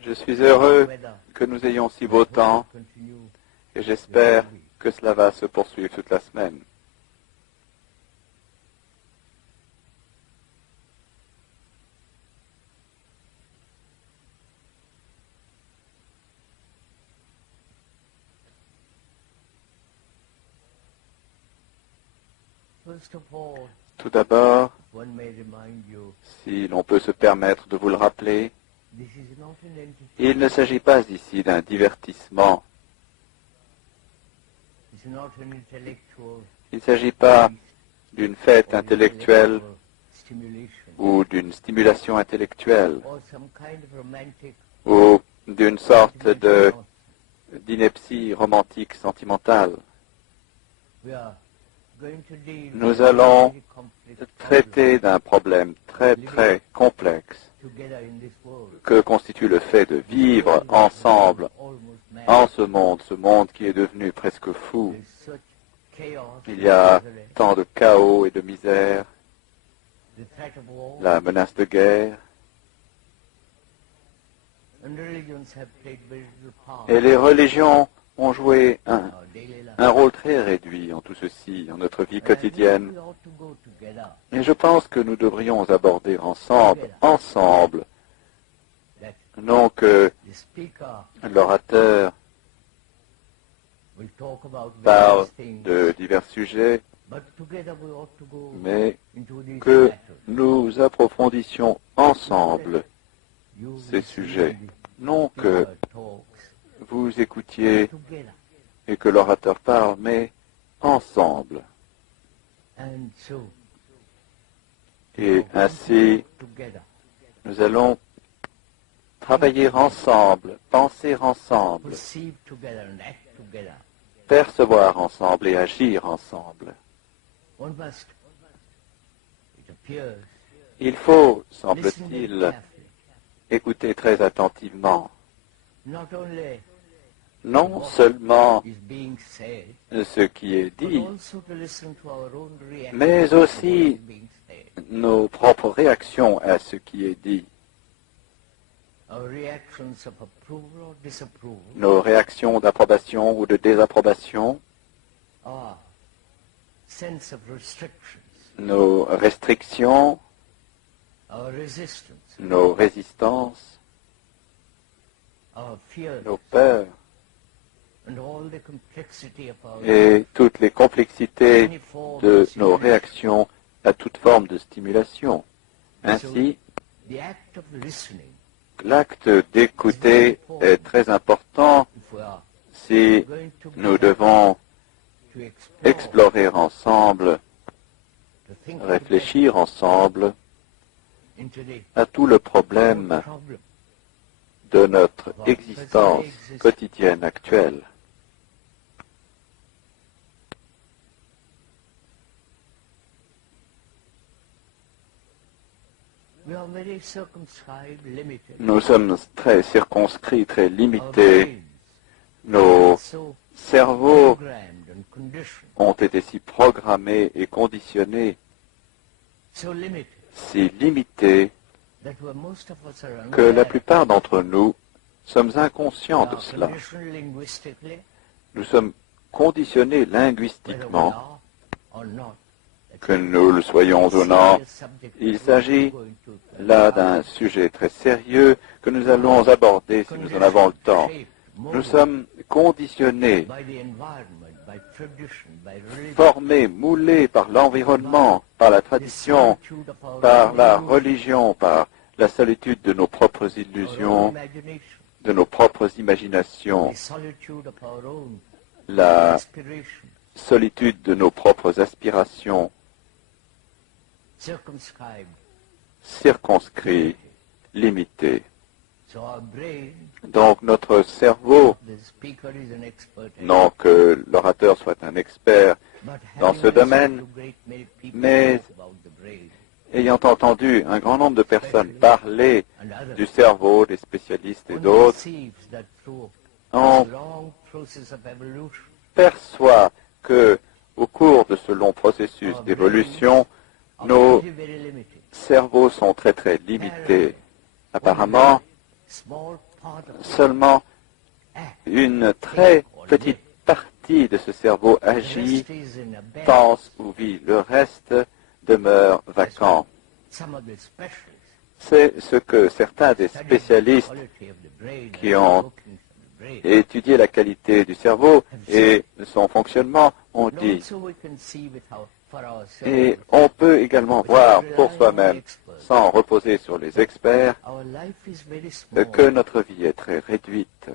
Je suis heureux que nous ayons si beau temps et j'espère que cela va se poursuivre toute la semaine. Tout d'abord, si l'on peut se permettre de vous le rappeler, il ne s'agit pas ici d'un divertissement. Il ne s'agit pas d'une fête intellectuelle ou d'une stimulation intellectuelle ou d'une sorte d'ineptie romantique sentimentale. Nous allons traiter d'un problème très très complexe que constitue le fait de vivre ensemble en ce monde qui est devenu presque fou. Il y a tant de chaos et de misère, la menace de guerre, et les religions ont joué un rôle très réduit en tout ceci, en notre vie quotidienne. Et je pense que nous devrions aborder ensemble, non que l'orateur parle de divers sujets, mais que nous approfondissions ensemble ces sujets, non que vous écoutiez et que l'orateur parle, mais ensemble. Et ainsi, nous allons travailler ensemble, penser ensemble, percevoir ensemble et agir ensemble. Il faut, semble-t-il, écouter très attentivement, non seulement ce qui est dit, mais aussi nos propres réactions à ce qui est dit. Nos réactions d'approbation ou de désapprobation, nos restrictions, nos résistances, nos peurs, et toutes les complexités de nos réactions à toute forme de stimulation. Ainsi, l'acte d'écouter est très important si nous devons explorer ensemble, réfléchir ensemble à tout le problème de notre existence quotidienne actuelle. Nous sommes très circonscrits, très limités. Nos cerveaux ont été si programmés et conditionnés, si limités, que la plupart d'entre nous sommes inconscients de cela. Nous sommes conditionnés linguistiquement, que nous le soyons ou non. Il s'agit là d'un sujet très sérieux que nous allons aborder si nous en avons le temps. Nous sommes conditionnés, formés, moulés par l'environnement, par la tradition, par la religion, par la solitude de nos propres illusions, de nos propres imaginations, la solitude de nos propres aspirations, circonscrits, limités. Donc notre cerveau, non que l'orateur soit un expert dans ce domaine, mais ayant entendu un grand nombre de personnes parler du cerveau, des spécialistes et d'autres, on perçoit que, au cours de ce long processus d'évolution, nos cerveaux sont très très limités. Apparemment, seulement une très petite partie de ce cerveau agit, pense ou vit. Le reste demeure vacant. C'est ce que certains des spécialistes qui ont étudié la qualité du cerveau et son fonctionnement ont dit. Et on peut également voir pour soi-même, sans reposer sur les experts, que notre vie est très réduite.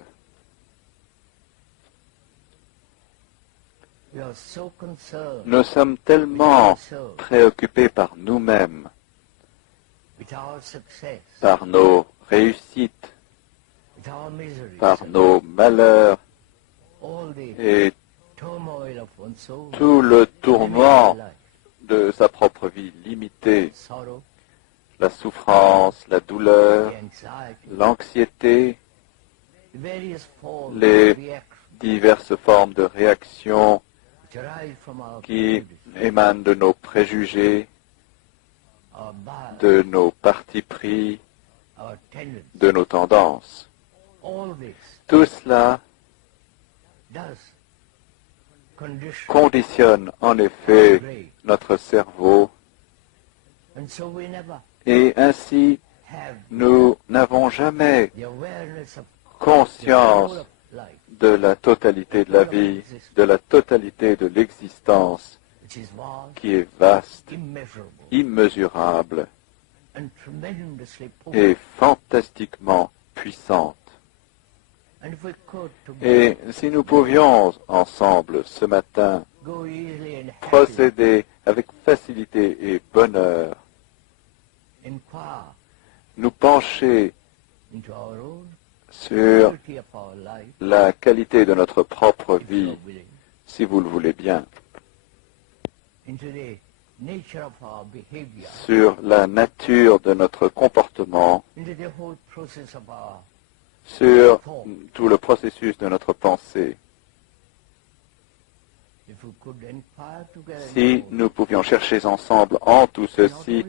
Nous sommes tellement préoccupés par nous-mêmes, par nos réussites, par nos malheurs et tout le tourment de sa propre vie limitée, la souffrance, la douleur, l'anxiété, les diverses formes de réactions qui émanent de nos préjugés, de nos partis pris, de nos tendances. Tout cela conditionne en effet notre cerveau et ainsi nous n'avons jamais conscience de la totalité de la vie, de la totalité de l'existence qui est vaste, immesurable et fantastiquement puissante. Et si nous pouvions ensemble ce matin procéder avec facilité et bonheur, nous pencher sur la qualité de notre propre vie, si vous le voulez bien, sur la nature de notre comportement, sur tout le processus de notre pensée. Si nous pouvions chercher ensemble en tout ceci,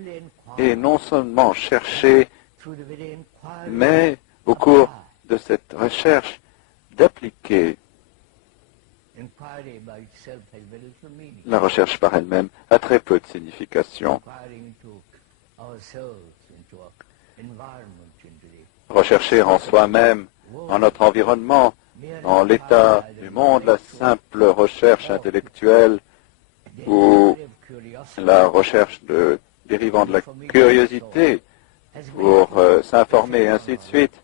et non seulement chercher, mais au cours de cette recherche, d'appliquer. La recherche par elle-même a très peu de signification. Rechercher en soi-même, en notre environnement, en l'état du monde, la simple recherche intellectuelle ou la recherche dérivant de la curiosité pour s'informer et ainsi de suite,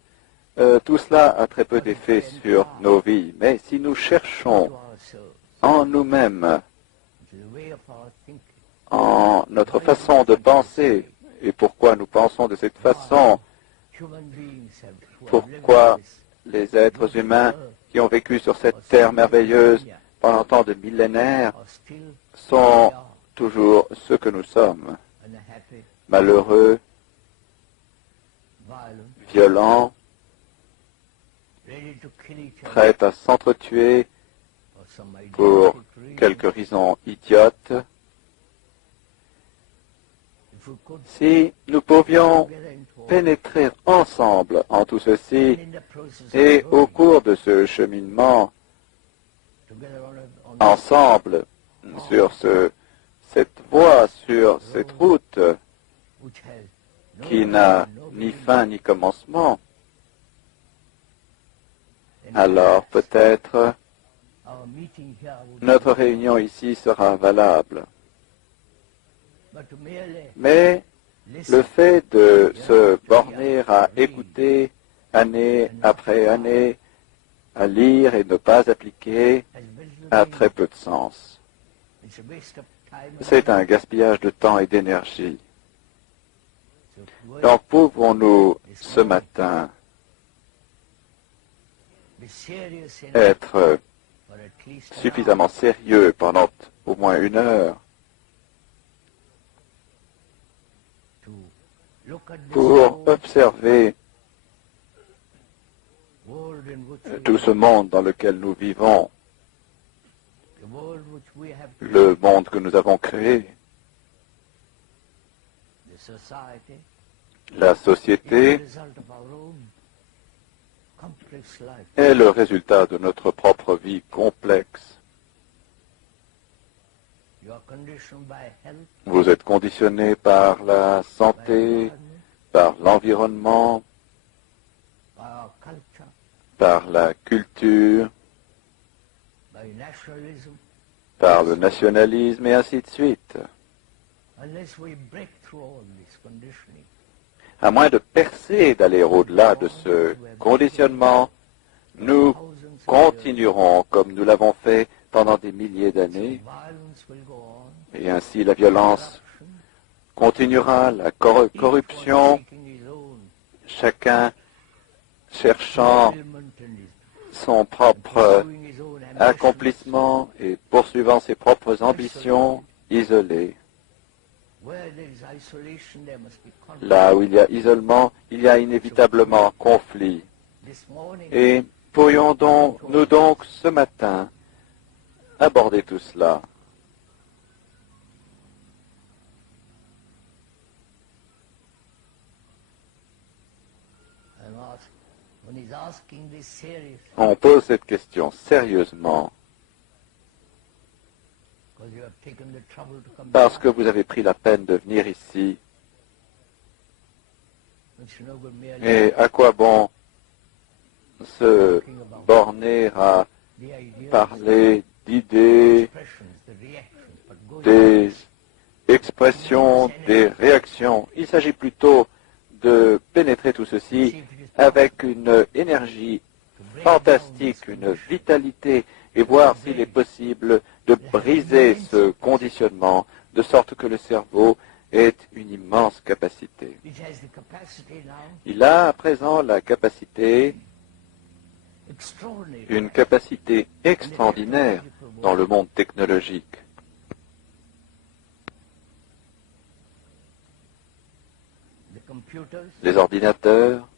tout cela a très peu d'effet sur nos vies. Mais si nous cherchons en nous-mêmes, en notre façon de penser, et pourquoi nous pensons de cette façon, pourquoi les êtres humains qui ont vécu sur cette terre merveilleuse pendant tant de millénaires sont toujours ce que nous sommes, malheureux, violents, prêts à s'entretuer pour quelques raisons idiotes. Si nous pouvions pénétrer ensemble en tout ceci et au cours de ce cheminement ensemble sur cette voie, sur cette route qui n'a ni fin ni commencement, alors peut-être notre réunion ici sera valable. Mais le fait de se borner à écouter année après année, à lire et ne pas appliquer, a très peu de sens. C'est un gaspillage de temps et d'énergie. Donc pouvons-nous ce matin être suffisamment sérieux pendant au moins 1 heure pour observer tout ce monde dans lequel nous vivons, le monde que nous avons créé, La société est le résultat de notre propre vie complexe. Vous êtes conditionné par la santé, par l'environnement, par la culture, par le nationalisme et ainsi de suite. À moins de percer et d'aller au-delà de ce conditionnement, nous continuerons comme nous l'avons fait pendant des milliers d'années, et ainsi la violence continuera, la corruption, chacun cherchant son propre accomplissement et poursuivant ses propres ambitions isolées. Là où il y a isolement, il y a inévitablement conflit. Et pourrions-nous donc ce matin aborder tout cela? On pose cette question sérieusement parce que vous avez pris la peine de venir ici. Et à quoi bon se borner à parler d'idées, des expressions, des réactions? Il s'agit plutôt de pénétrer tout ceci avec une énergie fantastique, une vitalité, et voir s'il est possible de briser ce conditionnement, de sorte que le cerveau ait une immense capacité. Il a à présent la capacité, une capacité extraordinaire dans le monde technologique. Les ordinateurs,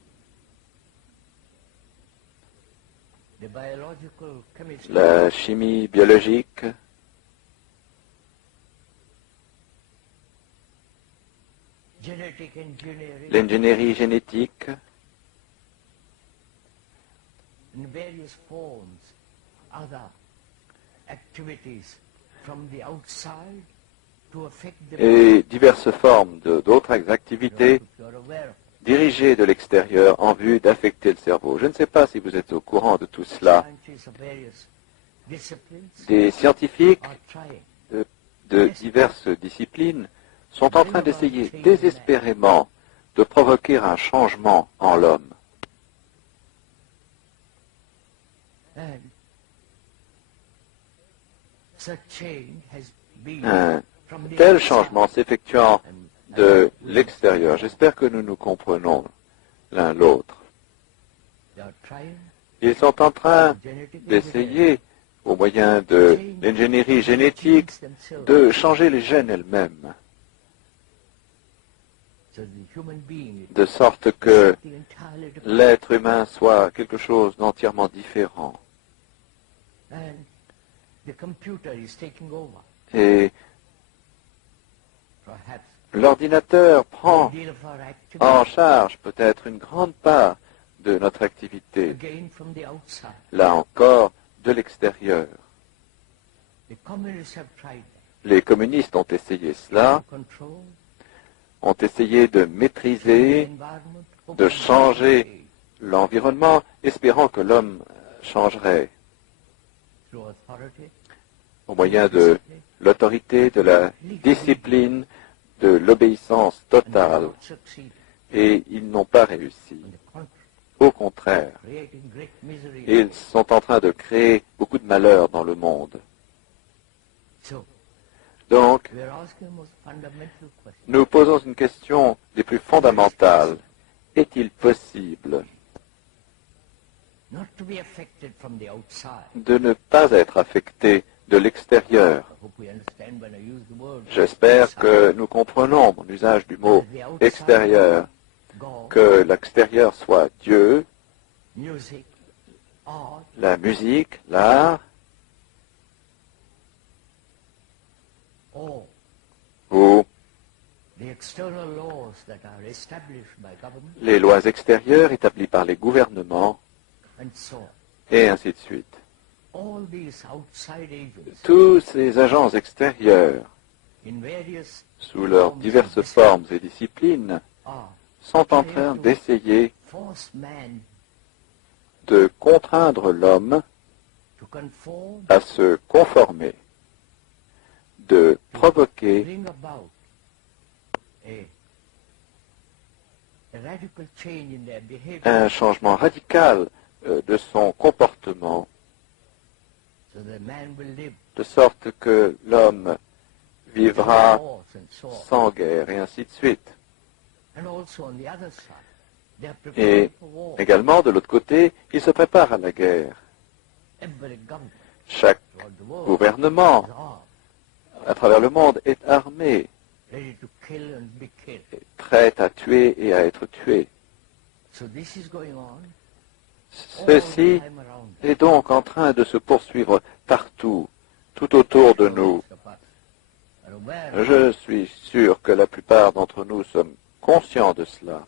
la chimie biologique, l'ingénierie génétique, et diverses formes d'autres activités dirigées de l'extérieur en vue d'affecter le cerveau. Je ne sais pas si vous êtes au courant de tout cela. Des scientifiques de diverses disciplines sont en train d'essayer désespérément de provoquer un changement en l'homme. Un tel changement s'effectuant de l'extérieur. J'espère que nous nous comprenons l'un l'autre. Ils sont en train d'essayer, au moyen de l'ingénierie génétique, de changer les gènes elles-mêmes, de sorte que l'être humain soit quelque chose d'entièrement différent. Et l'ordinateur prend en charge peut-être une grande part de notre activité, là encore, de l'extérieur. Les communistes ont essayé cela, ont essayé de maîtriser, de changer l'environnement, espérant que l'homme changerait au moyen de l'autorité, de la discipline, de l'obéissance totale. Et ils n'ont pas réussi. Au contraire, ils sont en train de créer beaucoup de malheur dans le monde. Donc, nous posons une question des plus fondamentales. Est-il possible de ne pas être affecté de l'extérieur? J'espère que nous comprenons mon usage du mot extérieur, que l'extérieur soit Dieu, la musique, l'art, ou les lois extérieures établies par les gouvernements, et ainsi de suite. Tous ces agents extérieurs, sous leurs diverses formes et disciplines, sont en train d'essayer de contraindre l'homme à se conformer, de provoquer un changement radical de son comportement, de sorte que l'homme vivra sans guerre, et ainsi de suite. Et également, de l'autre côté, il se prépare à la guerre. Chaque gouvernement à travers le monde est armé, prêt à tuer et à être tué. Ceci est donc en train de se poursuivre partout, tout autour de nous. Je suis sûr que la plupart d'entre nous sommes conscients de cela.